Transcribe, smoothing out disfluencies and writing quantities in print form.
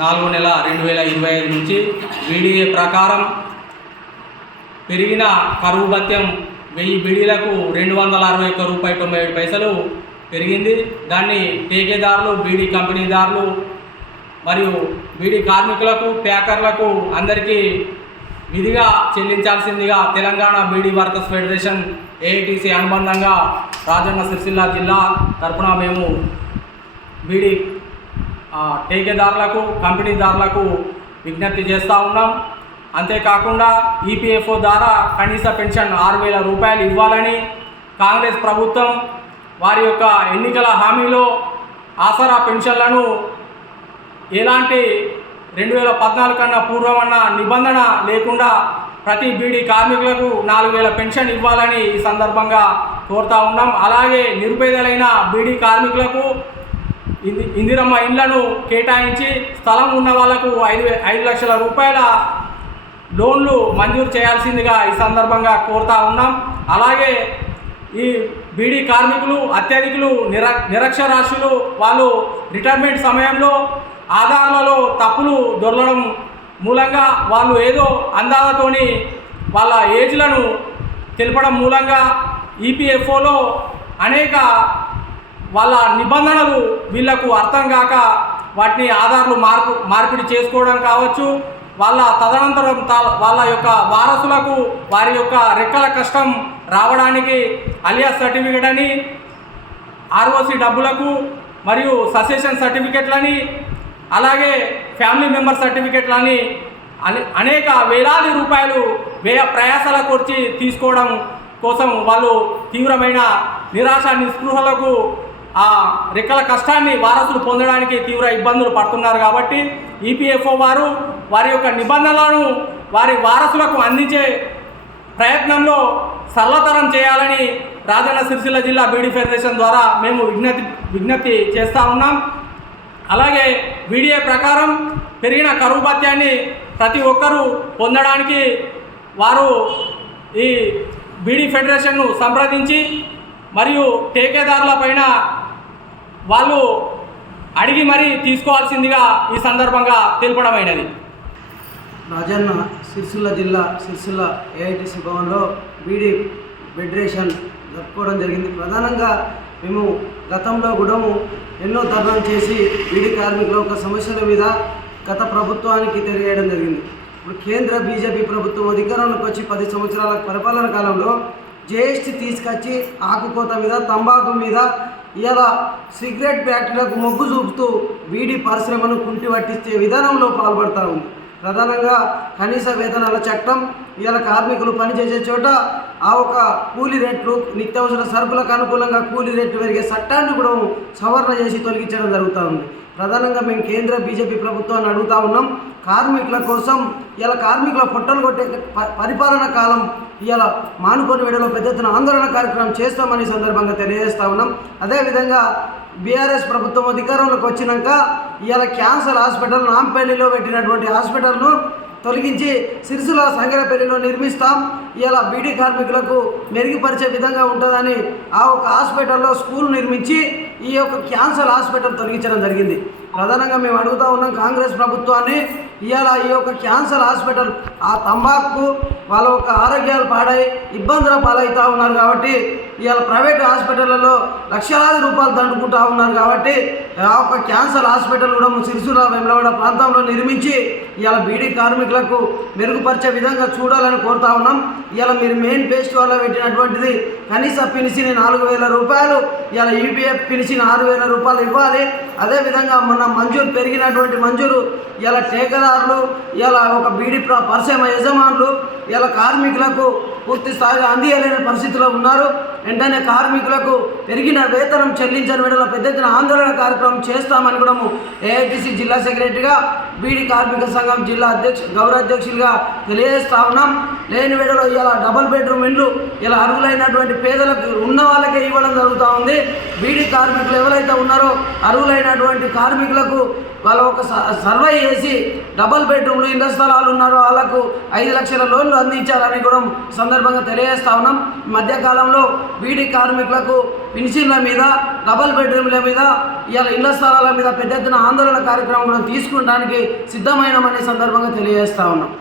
4/4/2025 నుంచి వీడిఏ ప్రకారం పెరిగిన కరువు భత్యం 1000 బీడీలకు 261 రూపాయలు 97 పైసలు పెరిగింది. దాన్ని ఠేకేదారులు, బీడీ కంపెనీదారులు మరియు బీడీ కార్మికులకు, ప్యాకర్లకు అందరికీ విధిగా చెల్లించాల్సిందిగా Telangana beedi workers federation AITC అనుబంధంగా రాజన్న సిరిసిల్ల జిల్లా తరపున మేము బీడీ ఠేకేదారులకు, కంపెనీదారులకు విజ్ఞప్తి చేస్తూ ఉన్నాం. అంతేకాకుండా ఈపీఎఫ్ఓ ద్వారా కనీస పెన్షన్ 6,000 రూపాయలు ఇవ్వాలని కాంగ్రెస్ ప్రభుత్వం వారి యొక్క ఎన్నికల హామీలో ఆసరా పెన్షన్లను ఎలాంటి 2014 కన్నా పూర్వమన్న నిబంధన లేకుండా ప్రతి బీడీ కార్మికులకు 4,000 పెన్షన్ ఇవ్వాలని ఈ సందర్భంగా కోరుతూ ఉన్నాం. అలాగే నిరుపేదలైన బీడీ కార్మికులకు ఇందిరమ్మ ఇండ్లను కేటాయించి స్థలం ఉన్న వాళ్లకు 5 లక్షల రూపాయల లోన్లు మంజూరు చేయాల్సిందిగా ఈ సందర్భంగా కోరుతూ ఉన్నాం. అలాగే ఈ బీడీ కార్మికులు అత్యధికులు నిరక్షరాస్యులు వాళ్ళు రిటైర్మెంట్ సమయంలో ఆధారాలలో తప్పులు దొరలడం మూలంగా వాళ్ళు ఏదో అందాలతోని వాళ్ళ ఏజ్లను తెలపడం మూలంగా ఈపీఎఫ్ఓలో అనేక వాళ్ళ నిబంధనలు వీళ్లకు అర్థం కాక వాటిని ఆధార్లు మార్పిడి చేసుకోవడం కావచ్చు, వాళ్ళ తదనంతరం వాళ్ళ యొక్క వారసులకు వారి యొక్క రెక్కల కష్టం రావడానికి అలియాస్ సర్టిఫికేట్ అని, ఆర్ఓసి డబ్బులకు మరియు ససెషన్ సర్టిఫికెట్లని, అలాగే ఫ్యామిలీ మెంబర్ సర్టిఫికెట్లని అనేక వేలాది రూపాయలు వ్యయ ప్రయాసాలకు వచ్చి తీసుకోవడం కోసం వాళ్ళు తీవ్రమైన నిరాశ నిస్పృహలకు ఆ రెక్కల కష్టాన్ని వారసులు పొందడానికి తీవ్ర ఇబ్బందులు పడుతున్నారు. కాబట్టి ఈపీఎఫ్ఓ వారు వారి యొక్క నిబంధనలను వారి వారసులకు అందించే ప్రయత్నంలో సరళతరం చేయాలని రాజన్న సిరిసిల్ల జిల్లా బీడీ ఫెడరేషన్ ద్వారా మేము విజ్ఞప్తి చేస్తూ ఉన్నాం. అలాగే వీడిఏ ప్రకారం పెరిగిన కరువు భత్యాన్ని ప్రతి ఒక్కరూ పొందడానికి వారు ఈ బీడీ ఫెడరేషన్ను సంప్రదించి మరియు ఠేకేదారుల పైన వాళ్ళు అడిగి మరీ తీసుకోవాల్సిందిగా ఈ సందర్భంగా తెలుపడమైనది. రాజన్న సిరిసిల్ల జిల్లా సిరిసిల్ల ఏఐటీసీ భవన్లో బీడీ ఫెడరేషన్ జరుపుకోవడం జరిగింది. ప్రధానంగా మేము గతంలో కూడా ఎన్నో ధర్నాలు చేసి బీడీ కార్మికుల యొక్క సమస్యల మీద గత ప్రభుత్వానికి తెలియజేయడం జరిగింది. ఇప్పుడు కేంద్ర బీజేపీ ప్రభుత్వం అధికారంలోకి వచ్చి 10 సంవత్సరాల పరిపాలన కాలంలో జీఎస్టీ తీసుకొచ్చి ఆకుకోత మీద, తంబాకు మీద, ఇలా సిగరెట్ ఫ్యాక్టరీలకు మొగ్గు చూపుతూ బీడీ పరిశ్రమను కుంటి పట్టించే విధానంలో పాల్పడతా ఉంది. ప్రధానంగా కనీస వేతనాల చట్టం, ఇలా కార్మికులు పనిచేసే చోట ఆ ఒక కూలీ రేట్లు, నిత్యావసర సరుకులకు అనుకూలంగా కూలీ రేట్లు పెరిగే చట్టాన్ని కూడా సవరణ చేసి తొలగించడం జరుగుతూ ఉంది. ప్రధానంగా మేము కేంద్ర బీజేపీ ప్రభుత్వాన్ని అడుగుతూ ఉన్నాం, కార్మికుల కోసం ఇలా కార్మికుల పొట్టలు కొట్టే పరిపాలన కాలం ఇలా మానుకొని విడలో పెద్ద ఎత్తున ఆందోళన కార్యక్రమం చేస్తామని సందర్భంగా తెలియజేస్తూ ఉన్నాం. అదేవిధంగా బీఆర్ఎస్ ప్రభుత్వం అధికారంలోకి వచ్చినాక ఇలా క్యాన్సర్ హాస్పిటల్ నాంపల్లిలో పెట్టినటువంటి హాస్పిటల్ను తొలగించి సిరిసిల్ల సంగరపల్లిలో నిర్మిస్తాం, ఇలా బీడీ కార్మికులకు మెరుగుపరిచే విధంగా ఉంటుందని ఆ ఒక హాస్పిటల్లో స్కూల్ నిర్మించి ఈ యొక్క క్యాన్సర్ హాస్పిటల్ తొలగించడం జరిగింది. ప్రధానంగా మేము అడుగుతూ ఉన్నాం కాంగ్రెస్ ప్రభుత్వాన్ని, ఇవాళ ఈ యొక్క క్యాన్సర్ హాస్పిటల్ ఆ తంబాకు వాళ్ళ యొక్క ఆరోగ్యాలు పాడై ఇబ్బందుల పాలవుతూ ఉన్నారు. కాబట్టి ఇవాళ ప్రైవేట్ హాస్పిటళ్లలో లక్షలాది రూపాయలు దండుకుంటూ ఉన్నారు. కాబట్టి ఆ యొక్క క్యాన్సర్ హాస్పిటల్ కూడా సిరిసిల్ల వేములవాడ ప్రాంతంలో నిర్మించి ఇవాళ బీడీ కార్మికులకు మెరుగుపరిచే విధంగా చూడాలని కోరుతా ఉన్నాం. ఇవాళ మీరు మెయిన్ ఫెస్టివల్లో పెట్టినటువంటిది కనీస పిలిచిని 4,000 రూపాయలు, ఇవాళ యూపీఎఫ్ పిలిచిన 6,000 రూపాయలు ఇవ్వాలి. అదేవిధంగా మొన్న మంజూరు పెరిగినటువంటి మంజూరు ఇలా ఠేకేదారులు, ఇలా ఒక బీడీ పరిశ్రమ యజమానులు ఇలా కార్మికులకు పూర్తి స్థాయిగా అందియలేని పరిస్థితిలో ఉన్నారు. వెంటనే కార్మికులకు పెరిగిన వేతనం చెల్లించని విడల పెద్ద ఎత్తున ఆందోళన కార్యక్రమం చేస్తామని కూడా ఏఐటీసీ జిల్లా సెక్రటరీగా, బీడీ కార్మిక సంఘం జిల్లా గౌరవ అధ్యక్షులుగా తెలియజేస్తా ఉన్నాం. లేని విడలో ఇలా డబుల్ బెడ్రూమ్ ఇండ్లు ఇలా అర్హులైనటువంటి పేదలకు ఉన్న వాళ్ళకే ఇవ్వడం జరుగుతూ ఉంది. బీడీ కార్మికులు ఎవరైతే ఉన్నారో అర్హులైనటువంటి కార్మికులకు వాళ్ళ ఒక సర్వే చేసి డబుల్ బెడ్రూమ్లు ఇళ్ల స్థలాలు ఉన్నారో వాళ్ళకు 5 లక్షల లోన్లు అందించాలని కూడా సందర్భంగా తెలియజేస్తా ఉన్నాం. మధ్యకాలంలో బీడీ కార్మికులకు పింఛన్ల మీద, డబల్ బెడ్రూమ్ల మీద, ఇవాళ ఇళ్ల స్థలాల మీద పెద్ద ఎత్తున ఆందోళన కార్యక్రమం కూడా తీసుకుంటానికి సిద్ధమైనమనే సందర్భంగా తెలియజేస్తా ఉన్నాం.